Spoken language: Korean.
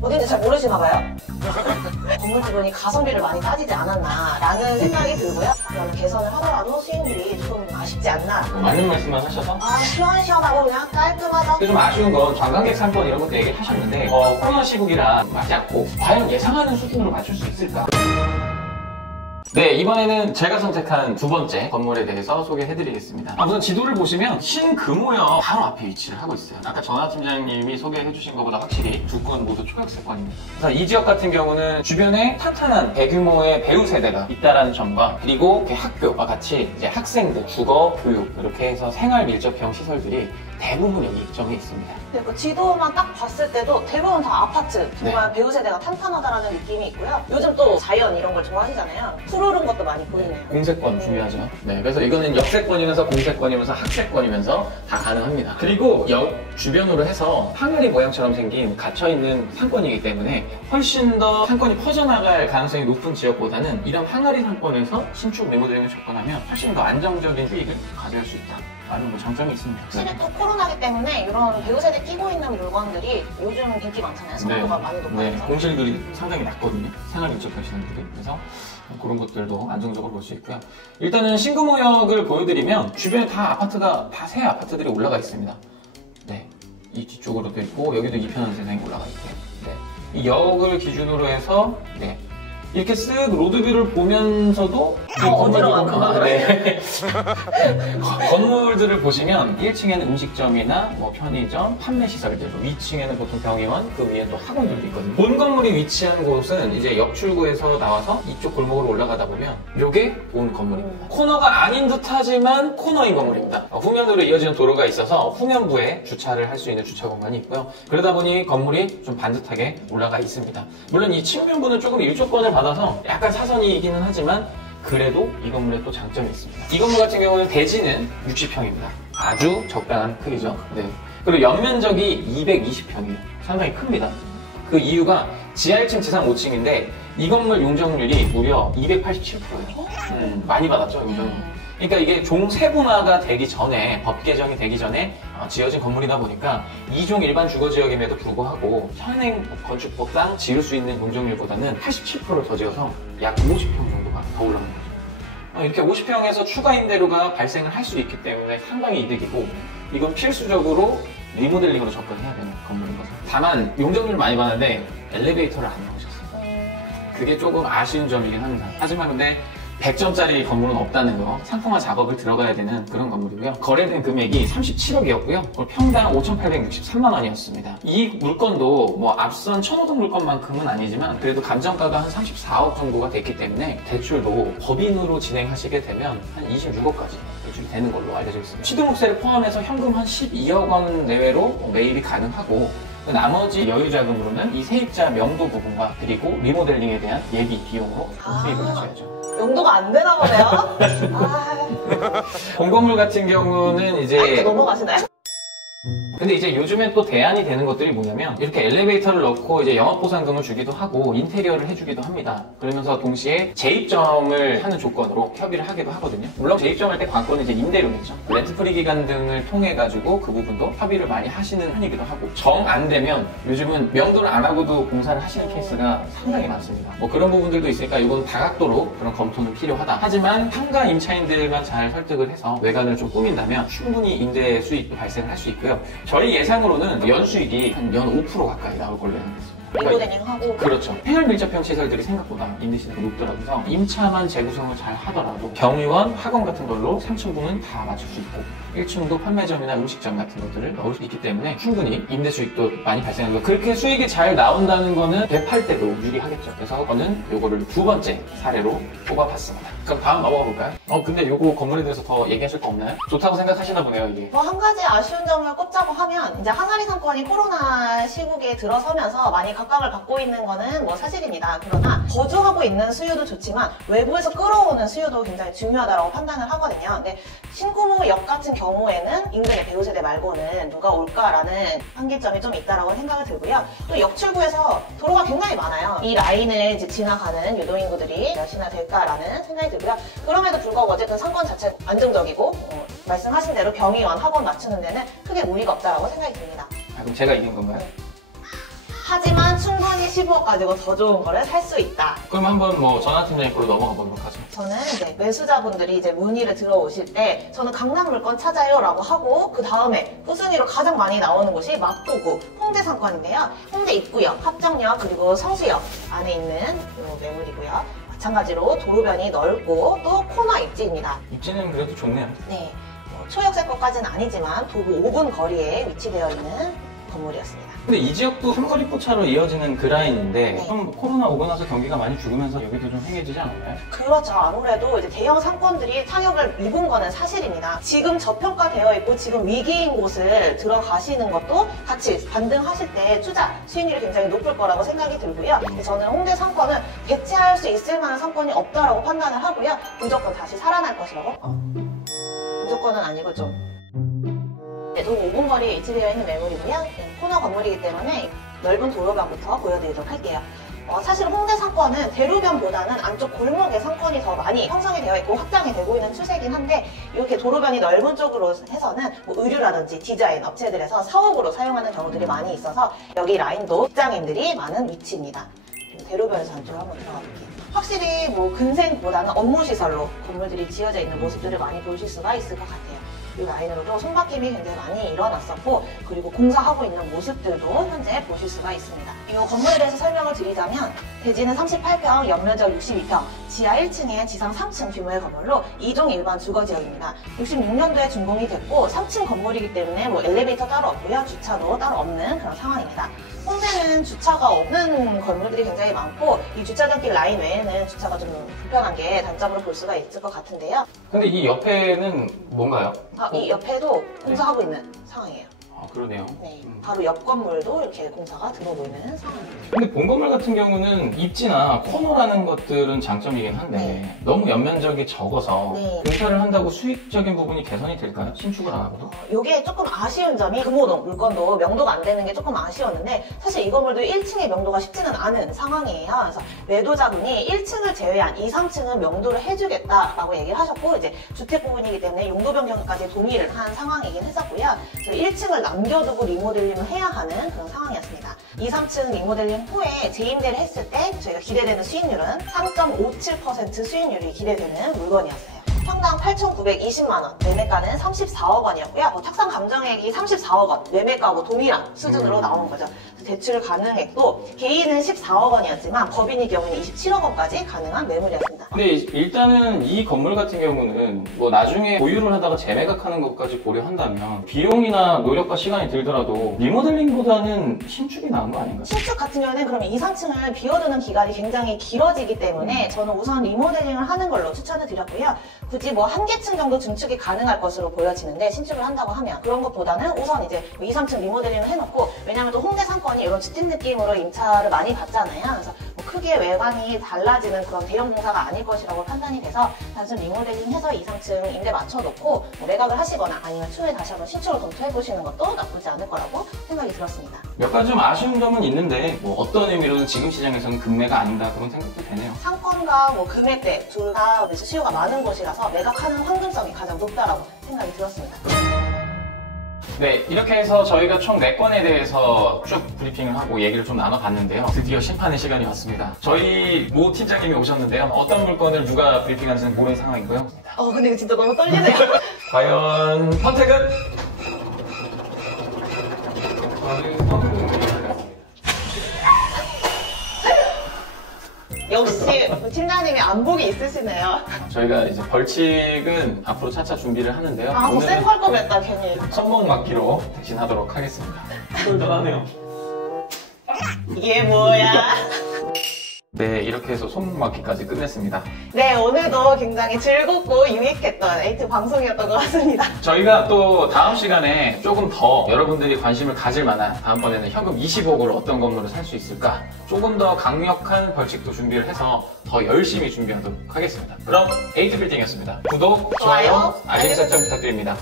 어딘지 잘 모르시나 봐요? 건물 주변이 가성비를 많이 따지지 않았나라는 생각이 들고요. 그럼 개선을 하더라도 수익률이 조금 아쉽지 않나. 맞는 말씀만 하셔서 시원시원하고 그냥 깔끔하다. 좀 아쉬운 건 관광객 상권 이런 것도 얘기하셨는데 코로나 시국이라 맞지 않고 과연 예상하는 수준으로 맞출 수 있을까? 네, 이번에는 제가 선택한 두 번째 건물에 대해서 소개해드리겠습니다. 우선 지도를 보시면 신금호역 바로 앞에 위치를 하고 있어요. 아까 전하 팀장님이 소개해주신 것보다 확실히 두 건 모두 초역세권입니다. 그래서 이 지역 같은 경우는 주변에 탄탄한 대규모의 배우 세대가 있다라는 점과 그리고 학교와 같이 이제 학생들, 주거, 교육 이렇게 해서 생활 밀접형 시설들이 대부분 여기 입점해 있습니다. 그 지도만 딱 봤을 때도 대부분 다 아파트, 정말 배우 세대가 탄탄하다라는 느낌이 있고요. 요즘 또 자연 이런 걸 좋아하시잖아요. 푸르른 것도 많이 보이네요. 공세권 중요하죠. 네, 그래서 이거는 역세권이면서 공세권이면서 학세권이면서 다 가능합니다. 그리고 역 주변으로 해서 항아리 모양처럼 생긴 갇혀있는 상권이기 때문에 훨씬 더 상권이 퍼져나갈 가능성이 높은 지역보다는 이런 항아리 상권에서 신축 리모델링을 접근하면 훨씬 더 안정적인 수익을 가져올 수 있다. 라는 장점이 있습니다. 확실히 또 코로나기 때문에 이런 배우 세대 끼고 있는 물건들이 요즘 인기 많잖아요. 선호도가 많이 높아서. 네, 공실들이 상당히 낮거든요. 생활 밀접형 시설들이. 그래서 그런 것들도 안정적으로 볼 수 있고요. 일단은 신금호역을 보여드리면 주변에 다 아파트가 다 새 아파트들이 올라가 있습니다. 네, 이 뒤쪽으로도 있고 여기도 이편한 세상이 올라가 있고요. 네, 이 역을 기준으로 해서 이렇게 쓱 로드뷰를 보면서도 건물들을 보시면 1층에는 음식점이나 뭐 편의점, 판매 시설들, 위층에는 보통 병의원, 그 위에 또 학원들도 있거든요. 본 건물이 위치한 곳은 이제 역출구에서 나와서 이쪽 골목으로 올라가다 보면 이게 본 건물입니다. 코너가 아닌 듯하지만 코너인 건물입니다. 후면으로 이어지는 도로가 있어서 후면부에 주차를 할 수 있는 주차 공간이 있고요. 그러다 보니 건물이 좀 반듯하게 올라가 있습니다. 물론 이 측면부는 조금 일조권을 받아서 약간 사선이기는 하지만 그래도 이 건물에 또 장점이 있습니다. 이 건물 같은 경우는 대지는 60평입니다. 아주 적당한 크기죠. 네. 그리고 연면적이 220평이에요. 상당히 큽니다. 그 이유가 지하 1층, 지상 5층인데 이 건물 용적률이 무려 287%예요. 많이 받았죠, 용적률. 그러니까 이게 종 세분화가 되기 전에, 법 개정이 되기 전에 지어진 건물이다 보니까 2종 일반 주거지역임에도 불구하고 현행 건축법상 지을 수 있는 용적률보다는 87%를 더 지어서 약 50평 정도가 더 올라간 거죠. 이렇게 50평에서 추가 임대료가 발생을 할 수 있기 때문에 상당히 이득이고 이건 필수적으로 리모델링으로 접근해야 되는 건물인 거죠. 다만 용적률을 많이 받는데 엘리베이터를 안 넣으셨어요. 그게 조금 아쉬운 점이긴 합니다. 하지만 근데 100점짜리 건물은 없다는 거, 상품화 작업을 들어가야 되는 그런 건물이고요. 거래된 금액이 37억이었고요. 평당 5,863만 원이었습니다. 이 물건도 뭐 앞선 천호동 물건만큼은 아니지만 그래도 감정가가 한 34억 정도가 됐기 때문에 대출도 법인으로 진행하시게 되면 한 26억까지 대출이 되는 걸로 알려져 있습니다. 취등록세를 포함해서 현금 한 12억 원 내외로 매입이 가능하고 나머지 여유 자금으로는 이 세입자 명도 부분과 그리고 리모델링에 대한 예비 비용으로 수입을 하셔야죠. 용도가 안 되나 보네요. 공건물 같은 경우는 이제 넘어가시나요? 근데 이제 요즘엔 또 대안이 되는 것들이 뭐냐면 이렇게 엘리베이터를 넣고 이제 영업보상금을 주기도 하고 인테리어를 해주기도 합니다. 그러면서 동시에 재입점을 하는 조건으로 협의를 하기도 하거든요. 물론 재입점할 때 관건은 이제 임대료겠죠. 렌트 프리 기간 등을 통해 가지고 그 부분도 협의를 많이 하시는 편이기도 하고 정 안 되면 요즘은 명도를 안 하고도 공사를 하시는 케이스가 상당히 많습니다. 뭐 그런 부분들도 있으니까 이건 다각도로 그런 검토는 필요하다. 하지만 상가 임차인들만 잘 설득을 해서 외관을 좀 꾸민다면 충분히 임대 수익도 발생을 할 수 있고요. 저희 예상으로는 연수익이 한 연 5% 가까이 나올 걸로 예상됐습니다. 리모델링하고 그렇죠. 생활 밀접형 시설들이 생각보다 임대시세가 높더라고요. 그래서 임차만 재구성을 잘 하더라도 병의원, 학원 같은 걸로 3층부는 다 맞출 수 있고 1층도 판매점이나 음식점 같은 것들을 넣을 수 있기 때문에 충분히 임대 수익도 많이 발생하고 그렇게 수익이 잘 나온다는 거는 되팔 때도 유리하겠죠. 그래서 저는 요거를 두 번째 사례로 뽑아봤습니다. 그럼 다음 넘어가 볼까요? 근데 요거 건물에 대해서 더 얘기하실 거 없나요? 좋다고 생각하시나 보네요, 이게. 뭐 한 가지 아쉬운 점을 꼽자고 하면 이제 항아리 상권이 코로나 시국에 들어서면서 많이 각광을 받고 있는 거는 뭐 사실입니다. 그러나 거주하고 있는 수요도 좋지만 외부에서 끌어오는 수요도 굉장히 중요하다고 판단을 하거든요. 근데 신금호역 같은 경우에는 인근의 배우 세대 말고는 누가 올까라는 한계점이 좀 있다라고 생각이 들고요. 또 역출구에서 도로가 굉장히 많아요. 이 라인을 이제 지나가는 유도인구들이 몇이나 될까라는 생각이 들고요. 그럼에도 불구하고 어쨌든 상권 자체가 안정적이고 말씀하신 대로 병의원, 학원 맞추는 데는 크게 무리가 없다라고 생각이 듭니다. 그럼 제가 이긴 건가요? 15억 가지고 더 좋은 거를 살 수 있다. 그럼 한번 뭐 전화팀장님 걸로 넘어가 보도록 하죠. 저는 이제 매수자분들이 이제 문의를 들어오실 때 저는 강남 물건 찾아요 라고 하고 그 다음에 후순위로 가장 많이 나오는 곳이 마포구 홍대 상권인데요. 홍대 입구역, 합정역 그리고 성수역 안에 있는 이 매물이고요. 마찬가지로 도로변이 넓고 또 코너 입지입니다. 입지는 그래도 좋네요. 네, 초역세권까지는 아니지만 도보 5분 거리에 위치되어 있는 건물이었습니다. 근데 이 지역도 삼거리 포차로 이어지는 그 라인인데 네. 좀 코로나 오고 나서 경기가 많이 죽으면서 여기도 좀 행해지지 않았나요? 그렇죠. 아무래도 이제 대형 상권들이 타격을 입은 거는 사실입니다. 지금 저평가되어 있고 지금 위기인 곳을 들어가시는 것도 같이 반등하실 때 투자 수익률이 굉장히 높을 거라고 생각이 들고요. 저는 홍대 상권은 대체할 수 있을 만한 상권이 없다라고 판단을 하고요. 무조건 다시 살아날 것이라고? 무조건은 아니고 좀. 도보 5분 거리에 위치되어 있는 매물이고요. 코너 건물이기 때문에 넓은 도로변부터 보여드리도록 할게요. 사실 홍대 상권은 대로변보다는 안쪽 골목의 상권이 더 많이 형성이 되어 있고 확장이 되고 있는 추세이긴 한데 이렇게 도로변이 넓은 쪽으로 해서는 뭐 의류라든지 디자인 업체들에서 사업으로 사용하는 경우들이 많이 있어서 여기 라인도 직장인들이 많은 위치입니다. 대로변에서 안쪽으로 한번 들어가 볼게요. 확실히 뭐 근생보다는 업무시설로 건물들이 지어져 있는 모습들을 많이 보실 수가 있을 것 같아요. 이 라인으로도 손바뀜이 굉장히 많이 일어났었고 그리고 공사하고 있는 모습들도 현재 보실 수가 있습니다. 이 건물에 대해서 설명을 드리자면 대지는 38평, 연면적 62평, 지하 1층에 지상 3층 규모의 건물로 2종 일반 주거지역입니다. 66년도에 준공이 됐고 3층 건물이기 때문에 뭐 엘리베이터 따로 없고요. 주차도 따로 없는 그런 상황입니다. 홍대는 주차가 없는 건물들이 굉장히 많고 이 주차장길 라인 외에는 주차가 좀 불편한 게 단점으로 볼 수가 있을 것 같은데요. 근데 이 옆에는 뭔가요? 이 옆에도 공사하고 있는 상황이에요. 아, 그러네요. 네, 바로 옆 건물도 이렇게 공사가 들어오고 있는 상황입니다. 근데 본 건물 같은 경우는 입지나 코너라는 것들은 장점이긴 한데 너무 연면적이 적어서 네. 공사를 한다고 수익적인 부분이 개선이 될까요? 신축을 안 하고도? 이게 조금 아쉬운 점이 금호동 물건도 명도가 안 되는 게 조금 아쉬웠는데 사실 이 건물도 1층의 명도가 쉽지는 않은 상황이에요. 그래서 매도자분이 1층을 제외한 2, 3층은 명도를 해주겠다라고 얘기를 하셨고 이제 주택 부분이기 때문에 용도 변경까지 동의를 한 상황이긴 했었고요. 그래서 1층을 남겨두고 리모델링을 해야 하는 그런 상황이었습니다. 2, 3층 리모델링 후에 재임대를 했을 때 저희가 기대되는 수익률은 3.57% 수익률이 기대되는 물건이었어요. 평당 8,920만원, 매매가는 34억 원이었고요. 탁상 감정액이 34억 원, 매매가하고 동일한 수준으로 나온 거죠. 대출 가능액도 개인은 14억 원이었지만 법인의 경우는 27억 원까지 가능한 매물이었습니다. 근데 일단은 이 건물 같은 경우는 뭐 나중에 보유를 하다가 재매각하는 것까지 고려한다면 비용이나 노력과 시간이 들더라도 리모델링보다는 신축이 나은 거 아닌가요? 신축 같은 경우는 그러면 2, 3층을 비워두는 기간이 굉장히 길어지기 때문에 저는 우선 리모델링을 하는 걸로 추천을 드렸고요. 굳이 뭐 한 개층 정도 증축이 가능할 것으로 보여지는데 신축을 한다고 하면 그런 것보다는 우선 이제 2, 3층 리모델링을 해놓고 왜냐하면 또 홍대 상권이 이런 주택 느낌으로 임차를 많이 받잖아요. 그래서 뭐 크게 외관이 달라지는 그런 대형 공사가 아닐 것이라고 판단이 돼서 단순 리모델링 해서 2, 3층 임대 맞춰놓고 뭐 매각을 하시거나 아니면 추후에 다시 한번 신축을 검토해보시는 것도 나쁘지 않을 거라고 생각이 들었습니다. 몇 가지 좀 아쉬운 점은 있는데 뭐 어떤 의미로는 지금 시장에서는 금매가 아닌가 그런 생각도 되네요. 상권과 뭐 금액대 둘 다 매수 수요가 많은 곳이라서 매각하는 황금성이 가장 높다라고 생각이 들었습니다. 네, 이렇게 해서 저희가 총 4건에 대해서 쭉 브리핑을 하고 얘기를 좀 나눠봤는데요. 드디어 심판의 시간이 왔습니다. 저희 모 팀장님이 오셨는데요. 어떤 물건을 누가 브리핑하는지는 모르는 상황이고요. 근데 이거 진짜 너무 떨리네요. 과연 선택은? 역시 팀장님이 안복이 있으시네요. 저희가 이제 벌칙은 앞으로 차차 준비를 하는데요. 더 센 걸 거랬다 괜히. 손목 맞기로 대신하도록 하겠습니다. 똘똘하네요. 이게 뭐야? 네, 이렇게 해서 손목 맞기까지 끝냈습니다. 네, 오늘도 굉장히 즐겁고 유익했던 에이트 방송이었던 것 같습니다. 저희가 또 다음 시간에 조금 더 여러분들이 관심을 가질 만한 다음번에는 현금 20억으로 어떤 건물을 살 수 있을까 조금 더 강력한 벌칙도 준비를 해서 더 열심히 준비하도록 하겠습니다. 그럼 에이트 빌딩이었습니다. 구독, 좋아요, 알림 설정 부탁드립니다.